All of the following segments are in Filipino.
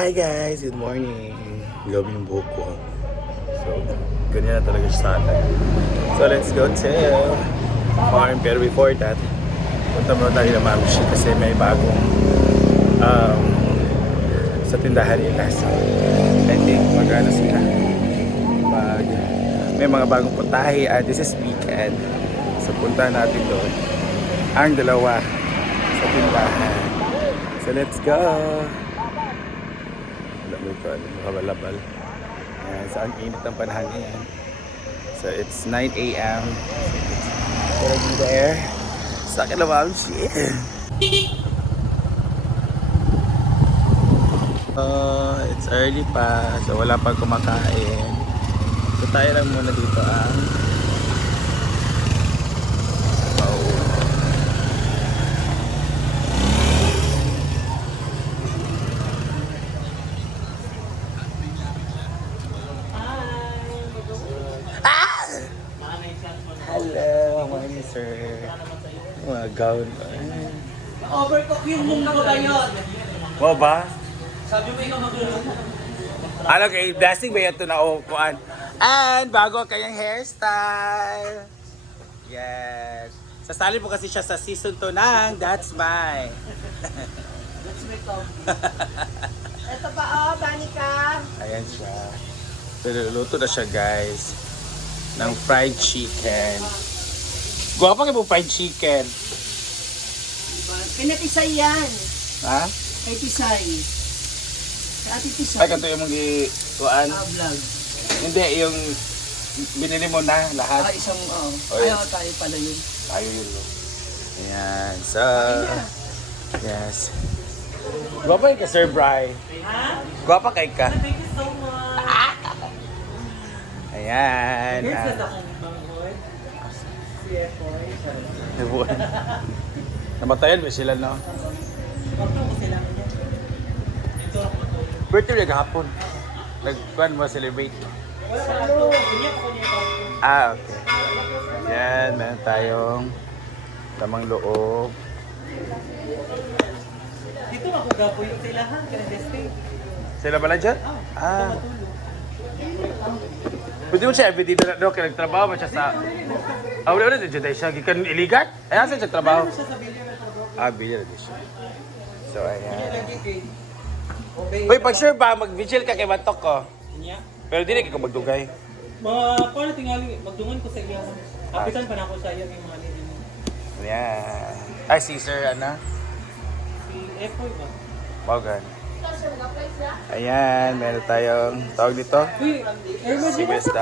Hi guys, good morning. Gabi ng buhok ko. So, ganyan na talaga siya sa atin. So, let's go to farm. Pero before that, punta muna tayo na Mamshi kasi may bagong sa tindahan nila. So, I think mag-ano sila. May mga bagong putahe. This is weekend. So, punta natin doon. Ang dalawa sa tindahan. So, let's go! Alam ko, makabalabal. Ayan, so ang init ng panahon ngayon. So it's 9 a.m. Pero in there, sa akin na Mamshi. It's early pa, so wala pa kumakain. So tayo lang muna dito hello, morning sir. Mga gown. Overcook yung mong na ba yun? Wow ba? Sabi mo ikaw maglulog. Ano kay blessing ba ito na kuan? And bago ang kanyang hairstyle. Yes. Sasali po kasi siya sa season 2 ng That's My. That's my coffee. Ito pa Banika. Ayan siya. Pero luto na siya guys. Ng fried chicken. Guwapa kayo po fried chicken. Pinatisay yan. Ha? Kay Tisay. Sa Ate Tisay. Ay, kanto yung mga kuan. Vlog. Hindi, yung binili mo na lahat. Isang, Oh, yes. ayaw tayo pala yun. Tayo yun. No? Ayan. So, yes. Guwapa ka, Sir Bri. Ha? Guwapa kay ka. Thank you so much. Ayan. Yes, sa akong banghoy. CFO. Namatayan ba sila, no? Bakit ko sila niya? Ito ako matulog. Birthday na gahapon. Nagkuhan mo celebrate. Wala ka ito. Ganyan ako niya ito. Okay. Yan, meron tayong tamang loob. Dito ako gapo yung silahan. Kanadeste. Sila ba na dyan? Pwede mo siya everyday na doon kaya nagtrabaho mo siya sa... wala na dyan siya. Gikan iligat? Ayan siya trabaho. Ano siya sa bilya na ito? Bilya na siya. So, ayan. Lagi grade. Okay. Uy, pag sure ba, mag-vigil ka kay Batok ko. Niya. Pero di na kayo magdugay. Paano tingali? Magdungan ko sa iya. Kapitan pa na ako sa iya ng mga nilin. Ayan. Ay, si Sir, ano? Si Epoy ba? Morgan. Ayan, meron tayong tawag dito. Uy, Hermes, Si Besta.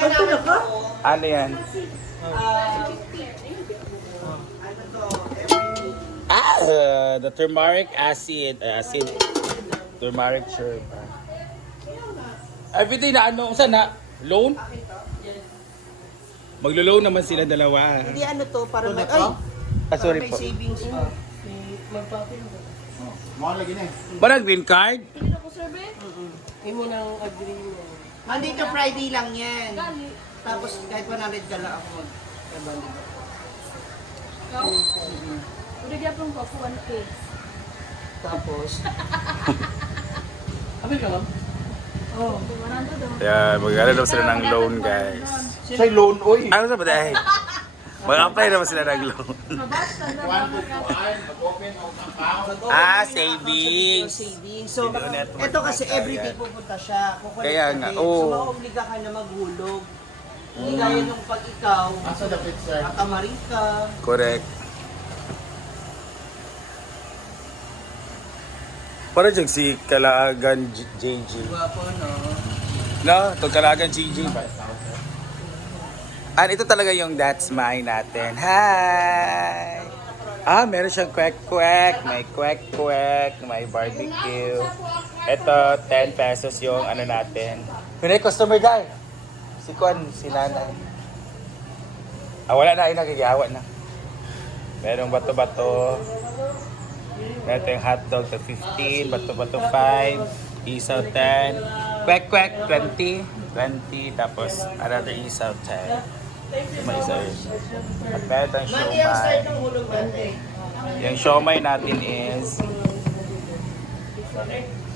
Kanto na ka? Ano yan? The turmeric acid. Turmeric syrup. Everyday na ano, saan na? Loan? Maglo-loan naman sila dalawa. Hindi ano to, para may, Sorry may po. savings pa. Magpapin ba? Barang green card? Hindi na ko survey? Hindi mo nang agree mo. Monday to Friday lang yan. Tapos kahit 100 ka lang ako. Ikaw? Udah dia pun kau 1K. Tapos, Abin ka lang? Oh. 100 daw. Yeah, mag-alala daw sila ng loan, guys. Sa'y loan, oy. Ano sa ba dahil? Mag-apply naman sila ng loan. Mabasta na Savings. Savings. So, Hindi ko net ito kasi magkakaya. everyday pupunta siya. Kukulit Kaya ka nga, din. oo. So, mauobliga ka na maghulog. Hindi gaya nung pag ikaw, kakamarin ka. Correct. Para dyan si Kalaagan JJ. Gwapo, no? No? Itong Kalaagan JJ ba? Ito talaga yung That's My natin. Hi! Meron siyang kwek-kwek. May kwek-kwek. May barbecue. Ito, 10 pesos yung ano natin. May customer guy. Si Kwan, si Nanay. Wala na, nagagawa na. Merong bato-bato. Meron tayong hotdog to 15, bato-bato 5, isaw 10, kwek-kwek 20, tapos another isaw 10. May isaw yun. At meron tayong Monday ang start siomay. ng hulog Monday. Yung siomay natin is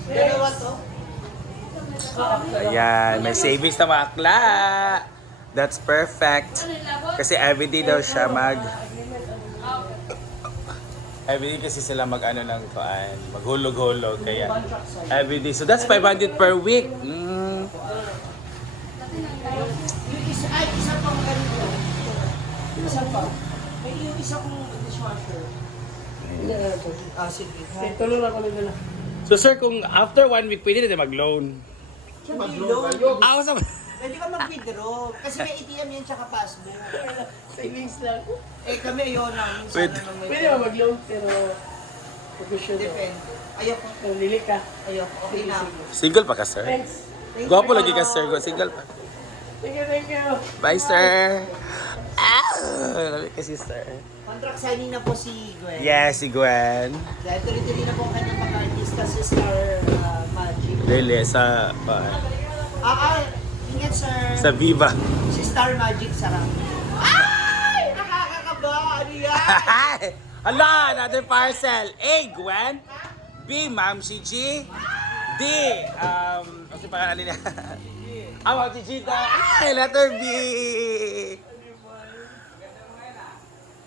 Dalawa to. Ayan, may savings na makla. That's perfect. Kasi everyday daw siya everyday kasi sila mag-ano ng kuan, maghulog-hulog kaya everyday. So that's 500 per week. Yung isa, ay, isa pang ganito. Isa pa. May yung isa kong dishwasher. Sige. So sir, kung after 1 week pwede na mag-loan. Mag-loan. Ah, sa Pwede ka mag-withdraw. Kasi may ATM yan tsaka passbook. Savings lang. Eh kami yun ang Pwede. Pwede ba mag-loan pero professional. Depende. Ayoko. Kung lili ka. Ayoko. Okay na. single pa ka sir? Thanks. Gwapo lagi ka sir, single pa. Thank you, thank you. Bye sir. Love kasi sir. Contract signing na po si Gwen. Yes, si Gwen. Dahil tuloy-tuloy na po ang kanyang pag-artista si Star Magic. Really, sa Ingat sir. sa Viva. Si Star Magic sarap. Ay! Nakakakaba! Ano yan? Hala, another parcel. A, Gwen. B, Ma'am si G. D, ano si pangalan niya? Ma'am si G daw. Ay, letter B.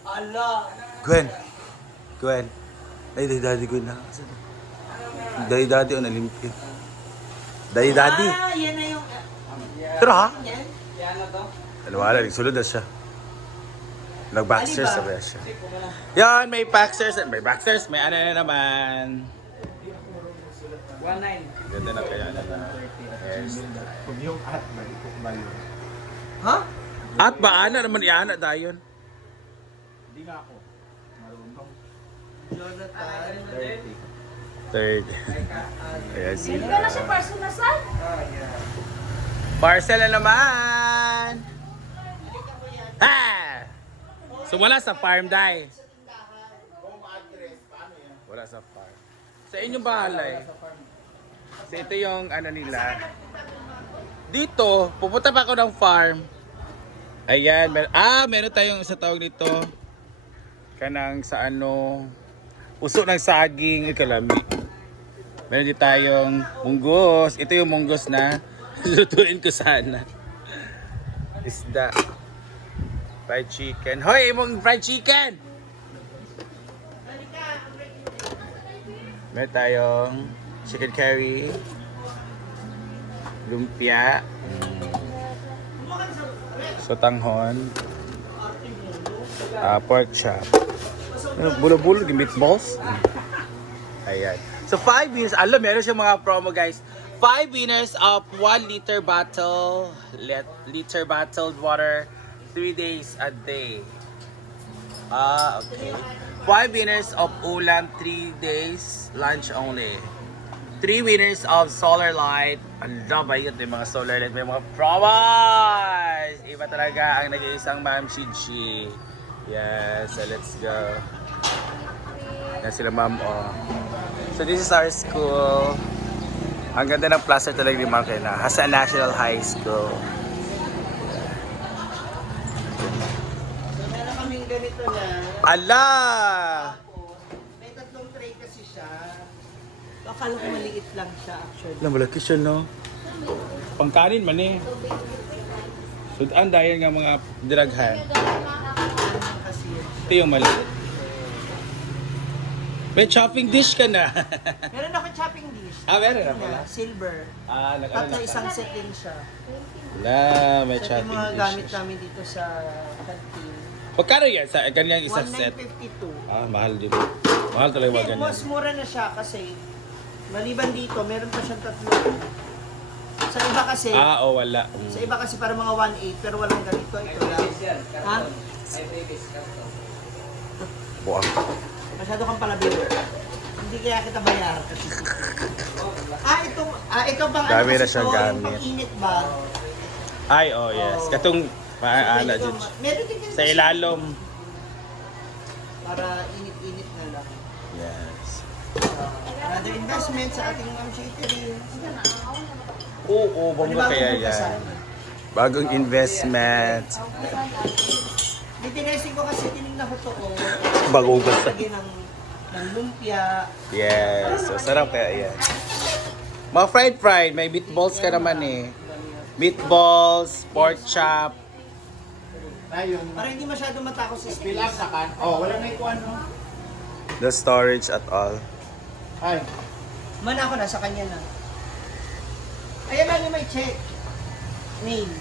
Ala. Gwen. Gwen. Ay, daddy Gwen na. Daddy o nalimpin. Daddy. Yan na yung... Pero ha? Yan. Ano wala, nagsulod na siya. Nag-backstairs sa siya. Yan, may backstairs. May backstairs, may ano na naman. 1.9. Ganda na kaya na. Ha? At ba, ana naman iana dayon? Jonathan. Third. Kaya si Hindi ka na siya person na saan? parcel na naman! Ha! So wala sa farm, Day. Wala sa farm. Sa inyong bahalay. So ito yung ano nila. Dito, pupunta pa ako ng farm. Ayan, meron tayong isa tawag dito. Kanang sa ano, puso ng saging, kalami. Meron din tayong munggos. Ito yung munggos na lutuin ko sana. Isda. Fried chicken. Hoy, imong fried chicken! Meron tayong chicken curry. Lumpia. Sotanghon. Pork chop. Bulo-bulo, meatballs. Ayan. So 5 winners, alam meron siyang mga promo guys. 5 winners of 1 liter bottle, liter bottled water, 3 days a day. Okay. 5 winners of ulam, 3 days, lunch only. 3 winners of solar light. Ang love ayun, yung mga solar light, may mga promos! Iba talaga ang nag-iisang Ma'am Shichi. Yes, so let's go. Yan sila ma'am, oh. So this is our school. Ang ganda ng plaza talaga ni Marquena. Hasa National High School. Meron kaming ganito na. Ala! May 3 tray kasi siya. Akala ko maliit lang siya actually. Alam, malaki siya, no? Pangkanin man eh. Sudan dahil nga mga diraghan. Kasi Ito yung maliit. May chopping dish ka na. meron ako chopping dish. Meron na pala. Silver. Nag-ano Tatlo na isang set din siya. Wala, may Ito yung chopping mga dish. gamit namin dito sa canteen. Magkano yan sa kanyang isang set? 1952. Mahal din. Mahal talaga ba Hindi, ganyan? mas mura na siya kasi maliban dito, meron pa siyang 3. Sa iba kasi, Wala. sa iba kasi para mga 1.8 pero walang ganito. Ito lang. Ha? Buwag. Masyado kang palabiro. Hindi kaya kita bayar. Ito bang Dami na kasi siyang to, gamit. Yung pang-init ba? Ay, yes. Katong maana Pwede dyan. ko- Meron din ganito Sa ilalom. para init-init na lang. Yes. Another investment sa ating Ma'am Shittery. Oo, bongga kaya yan. Bagong investment. Ditinesin ko kasi tinignan ko to. Bagong basa. Lagyan ng lumpia. Yes. So, sarap kaya yan. Mga fried. May meatballs ka naman eh. Meatballs, pork chop. Para hindi masyado matakot sa space. Wala na ikuan, no? The storage at all. Ay, Man ako na, sa kanya na. Ayan lang yung may check. Name.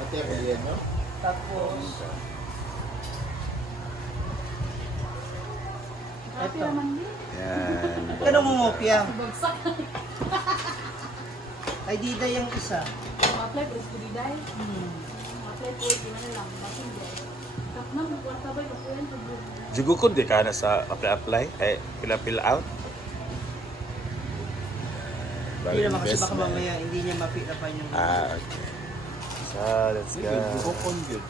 pati ako yan, no? Tapos, Happy naman din. Yan. ganun mungopia. Bagsak. Ay, dida yung isa. Apply ko sa diday. Apply ko gimana lang. Masin din. Tapos na kwarta ba yung kuyan to do. Jugo ko di ka na sa apply. Pila out. Hindi naman kasi baka mamaya hindi niya mapit na pa yung... Okay. So, let's go. Bukon yun.